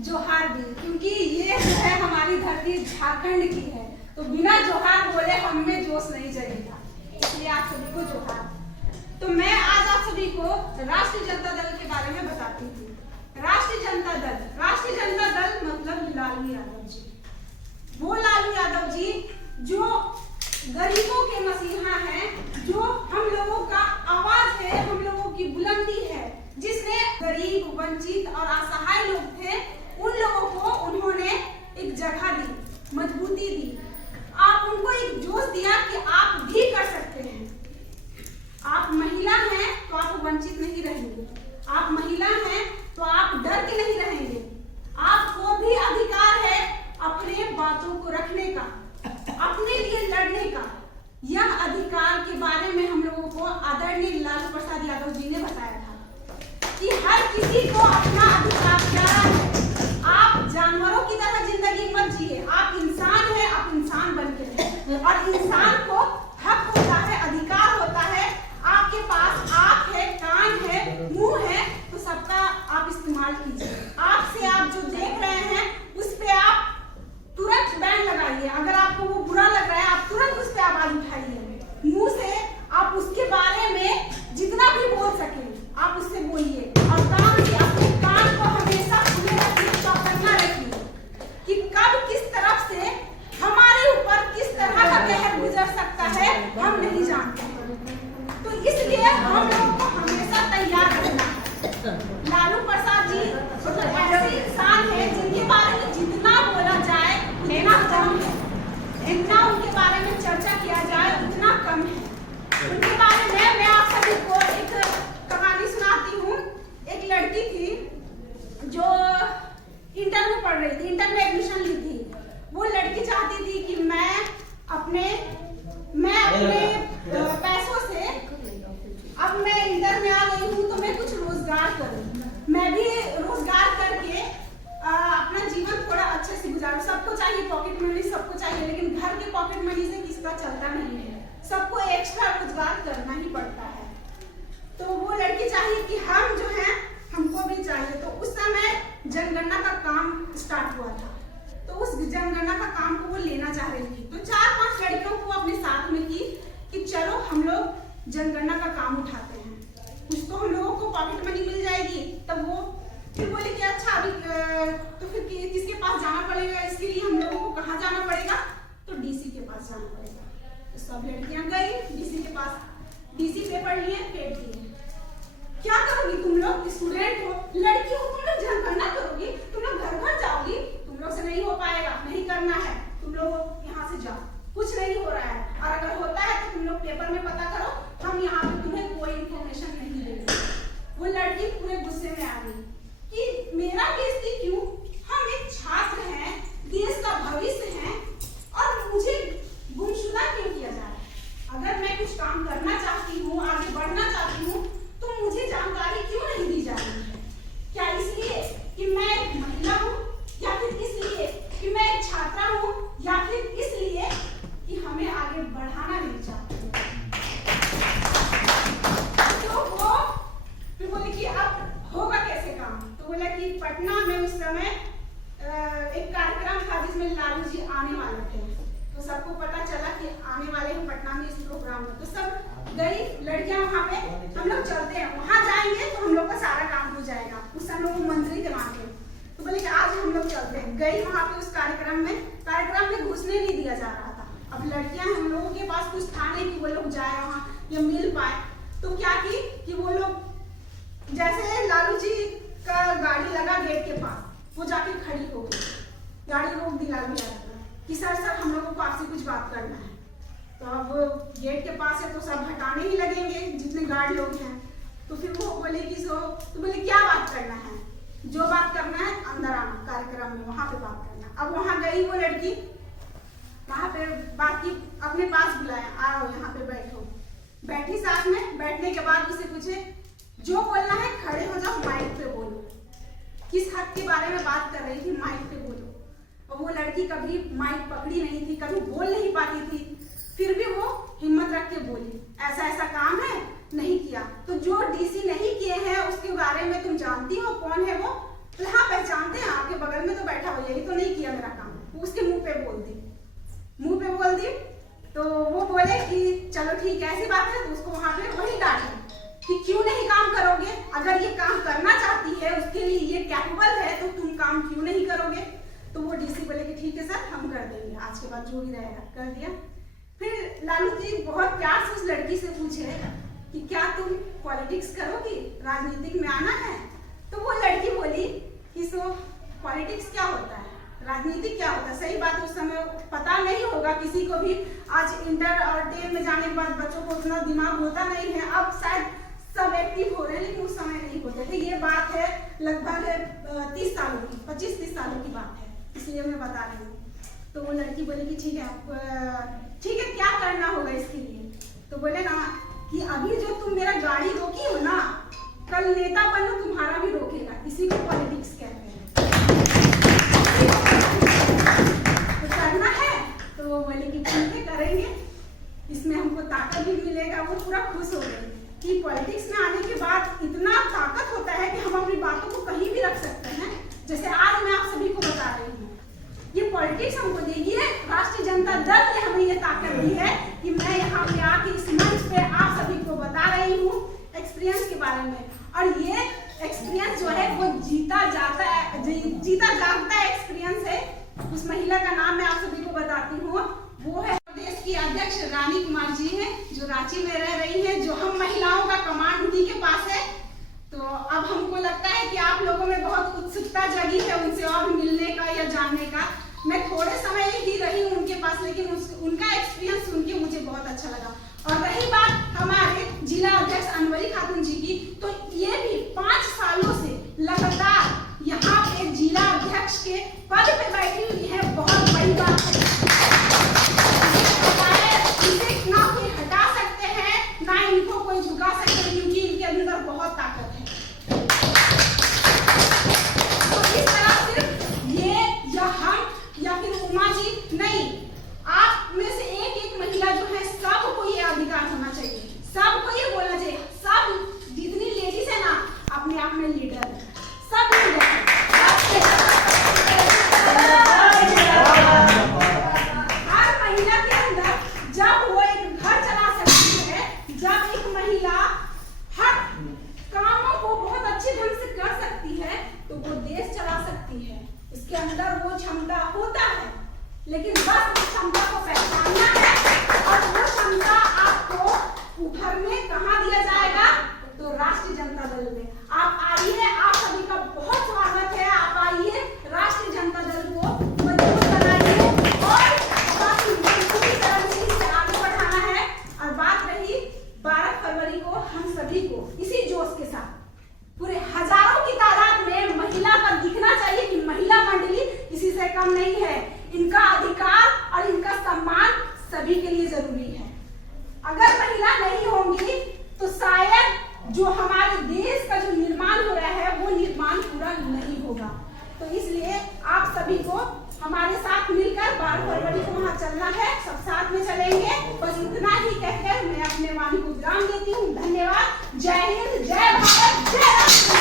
जोहार दी, क्योंकि ये जो है हमारी धरती झारखंड की है, तो बिना जोहार बोले हम में जोश नहीं जगेगा, इसलिए आप सभी को जोहार। तो मैं आज आप सभी को राष्ट्रीय जनता दल के बारे में बताती हूँ। राष्ट्रीय जनता दल मतलब लालू यादव जी, वो लालू यादव जी जो गरीबों के मसीहा हैं, जो हम लोगों का आवाज है, हम लोगों की बुलंदी है, जिसने गरीब, वंचित और असहाय लोग थे, उन लोगों को उन्होंने एक जगह दी, मजबूती दी, आप उनको एक जोश दिया कि आप भी कर सकते हैं। आप महिला हैं तो आप वंचित नहीं रहेंगे, आप महिला हैं तो आप डर के नहीं रहेंगे, आपको भी अधिकार है अपने बातों को रखने का, अपने लिए लड़ने का। यह अधिकार के बारे में हम लोगों को आदरणीय लालू प्रसाद यादव जी ने बताया था कि हर किसी को अपना अधिकार प्यारा है। आप जानवरों की तरह जिंदगी मत जिए, आप इंसान हैं, आप इंसान बन के रहें, और इंसान को हक होता है, अधिकार होता है। आपके पास आँख है, कान है, मुंह है, तो सबका आप इस्तेमाल कीजिए। आपसे आप जो देख रहे हैं उस पे आप तुरंत बैन लगाइए, अगर आपको वो बुरा लग रहा है आप तुरंत उस पे आवाज उठाइए, मुंह से आप उसके बारे में जितना भी बोल सके आप उससे बोलिए, और कान से अपने कान को हमेशा खुले रखिए, चौकन्ना रखिए कि कब किस तरफ से हमारे ऊपर किस तरह का कहर गुजर सकता है हम नहीं जानते, तो इसलिए हम लोगों को हमेशा तैयार रहना है। लालू प्रसाद जी ऐसे इंसान है जिनके बारे में जितना बोला जाए उतना कम है, जितना उनके बारे में चर्चा किया जाए उतना कम है। उनके बारे में मैं आप सभी को एक कहानी सुनाती हूँ। एक लड़की थी जो इंटर में पढ़ रही थी, इंटर में एडमिशन ली थी। वो लड़की चाहती थी कि मैं अपने पैसों से, अब मैं इंटर में आ गई हूँ तो मैं कुछ रोजगार करूँ, मैं भी रोजगार करके अपना जीवन थोड़ा अच्छे से गुजारूं। सबको चाहिए पॉकेट मनी, सबको चाहिए, लेकिन घर के पॉकेट मनी से किसी का चलता नहीं है, सबको एक्स्ट्रा रोजगार करना ही पड़ता है। तो वो लड़की चाहिए कि हम जो है हमको भी चाहिए। तो उस समय जनगणना का काम स्टार्ट हुआ था, तो उस जनगणना का काम को वो लेना चाह रही थी। तो 4-5 लड़कियों को अपने साथ में की कि चलो हम लोग जनगणना का काम उठाते हैं, कुछ तो हम लोगों को पॉकेट मनी मिल जाएगी। तब वो फिर बोले कि अच्छा अभी तो फिर किसके पास जाना पड़ेगा, इसके लिए हम लोगों को कहाँ जाना पड़ेगा, तो डीसी के पास जाना पड़ेगा। तो सब लड़कियां गई डीसी के पास, डीसी पेपर लिए, फेंक दिए। क्या करोगी तुम लोग, स्टूडेंट हो, लड़की हो, तुम लोग जनगणना करोगी, तुम लोग घर घर जाओगी, तुम लोग से नहीं हो पाएगा, नहीं करना है, तुम लोग यहाँ से जाओ, कुछ नहीं हो रहा है, और अगर होता है तो तुम लोग पेपर में पता करो, हम यहाँ पे तुम्हें कोई इंफॉर्मेशन नहीं देंगे। वो लड़की पूरे गुस्से में आ गई कि मेरा बेइज्जती क्यों, हम एक छात्र हैं, देश का भविष्य हैं, और मुझे गुमशुदा क्यों किया जा रहा है। अगर मैं कुछ काम करना चाहती हूँ, आगे बढ़ना चाहती हूँ, तो मुझे जानकारी क्यों नहीं दी जा रही है। क्या इसलिए कि मैं एक महिला हूँ, या फिर इसलिए कि मैं एक छात्रा हूँ, या फिर इसलिए कि हमें आगे बढ़ाना नहीं चाहते। तो वो फिर बोले कि अब होगा कैसे काम। तो बोला कि पटना में उस समय एक कार्यक्रम था जिसमें लालू जी आने वाले थे, तो सबको पता चला कि आने वाले हैं पटना में इस प्रोग्राम में। तो सब गई लड़कियां वहां पे, हम लोग चलते हैं, वहां जाएंगे तो हम लोग का सारा काम हो जाएगा। उस समय वो मंत्री थे वहां के, तो बोले कि आज हम लोग चलते हैं। गई वहां पे उस कार्यक्रम में घुसने नहीं दिया जा रहा था। अब लड़कियां, हम लोगों के पास कुछ था नहीं कि वो लोग जाए वहां या मिल पाए, तो क्या की कि वो लोग जैसे लालू जी का गाड़ी लगा गेट के पास, वो जाके खड़ी हो गई, गाड़ी रोक दी लालू यादव कि सर हम लोगों को आपसे कुछ बात करना है। तो अब गेट के पास है तो सब हटाने ही लगेंगे जितने गार्ड लोग हैं। तो फिर वो बोले कि तो बोले क्या बात करना है, जो बात करना है अंदर आना, कार्यक्रम में वहां पे बात करना। अब वहां गई वो लड़की, वहां पे बात की, अपने पास बुलाया, आओ यहाँ पे बैठो। बैठी साथ में, बैठने के बाद उसे पूछे जो बोलना है खड़े हो जाओ, माइक पे बोलो, किस हक के बारे में बात कर रही थी, माइक पे बोलो। और वो लड़की कभी माइक पकड़ी नहीं थी, कभी बोल नहीं पाती थी, फिर भी वो हिम्मत रख के बोली ऐसा ऐसा काम है, नहीं किया। तो जो डीसी नहीं किए हैं उसके बारे में तुम जानती हो कौन है वो, बोले हाँ पहचानते हैं, आपके बगल में तो बैठा हुआ, यही तो नहीं किया मेरा काम। वो उसके मुंह पे बोल दी। तो वो बोले कि चलो ठीक है, ऐसी बात है। तो उसको वहां पे वही डांटे कि क्यों नहीं काम करोगे, अगर ये काम करना चाहती है, उसके लिए ये कैपेबल है, तो तुम काम क्यों नहीं करोगे। तो वो डीसी बोले कि ठीक है सर, हम कर देंगे, आज के बाद जो भी रहेगा। कर दिया। फिर लालू जी बहुत प्यार से उस लड़की से पूछे कि क्या तुम पॉलिटिक्स करोगी, राजनीतिक में आना है। तो वो लड़की बोली कि सो पॉलिटिक्स क्या होता है, राजनीति क्या होता है। सही बात, उस समय पता नहीं होगा किसी को भी। आज इंटर और 10 में जाने के बाद बच्चों को उतना दिमाग होता नहीं है, अब शायद सब एक्टिव हो रहे हैं, लेकिन उस समय नहीं होते थे। ये बात है लगभग 30 सालों की, 25-30 सालों की बात है, इसलिए मैं बता रही हूँ। तो वो लड़की बोली कि ठीक है क्या करना होगा इसके लिए। तो बोले ना कि अभी जो तुम मेरा गाड़ी रोकी हो ना, कल नेता बनो तुम्हारा भी रोकेगा, इसी को पॉलिटिक्स कहते हैं। तो करना है। तो वो बोले कि ठीक है करेंगे, इसमें हमको ताकत भी मिलेगा। वो पूरा खुश हो गई कि पॉलिटिक्स में आने के बाद इतना ताकत होता है कि हम अपनी बातों को कहीं भी रख सकते हैं। जैसे आज मैं आप सभी को बता रही हूँ, ये पॉलिटिक्स हमको देगी है, राष्ट्रीय जनता दल ने हमें ये ताकत दी है कि मैं यहाँ पे आके इस मंच पे आप सभी को बता रही हूँ एक्सपीरियंस के बारे में। और ये एक्सपीरियंस जो है वो जीता जागता एक्सपीरियंस है। उस महिला का नाम मैं आप सभी को बताती हूँ, वो है प्रदेश की अध्यक्ष रानी कुमार जी है, जो रांची में रह रही है, जो हम महिलाओं का कमांड उन्हीं के पास है। तो अब हमको लगता है कि आप लोगों में बहुत उत्सुकता जगी है उनसे और मिलने का या जानने का। मैं थोड़े समय ही रही हूँ उनके पास, लेकिन उनका एक्सपीरियंस सुन के मुझे बहुत अच्छा लगा। और रही बात हमारे जिला अध्यक्ष अनवरी खातून जी की, तो ये भी 5 सालों से लगातार यहाँ पे जिला अध्यक्ष के पद पे बैठी हुई है। बहुत बड़ी बात है, इसे ना कोई हटा सकते हैं, ना इनको कोई झुका सकते हैं, क्योंकि इनके अंदर बहुत ताकत है। तो इस तरह सिर्फ ये या हम या फिर उमा जी नहीं, आप में से एक महिला जो है, सबको ये अधिकार होना चाहिए, सबको ये बोलना चाहिए। सब जितनी लेडीज है ना, अपने आप में लीडर है, सब लीडर है। हर महिला के अंदर जब वो एक घर चला सकती है, जब एक महिला हर कामों को बहुत अच्छे ढंग से कर सकती है, तो वो देश चला सकती है। इसके अंदर वो क्षमता होता है, लेकिन बस उस क्षमता को पहचानना है। और वो क्षमता आपको उभरने कहाँ दिया जाएगा, तो राष्ट्रीय जनता दल में। आप आइए, आप सभी का बहुत स्वागत है। आप आइए, राष्ट्रीय जनता दल को मजबूत बनाइए और पूरी तरह से इसे आगे बढ़ाना है। और बात रही 12 फरवरी को, हम सभी को इसी जोश के साथ पूरे हजारों की तादाद में महिला का दिखना चाहिए कि महिला मंडली किसी से कम नहीं है। इनका अधिकार और इनका सम्मान सभी के लिए जरूरी है। अगर महिला नहीं होंगी तो शायद जो हमारे देश का जो निर्माण हो रहा है वो निर्माण पूरा नहीं होगा। तो इसलिए आप सभी को हमारे साथ मिलकर 12 फरवरी को वहां चलना है, सब साथ में चलेंगे। बस इतना ही कहकर मैं अपने वाणी को विराम देती हूँ। धन्यवाद। जय हिंद, जय भारत, जय राष्ट्र।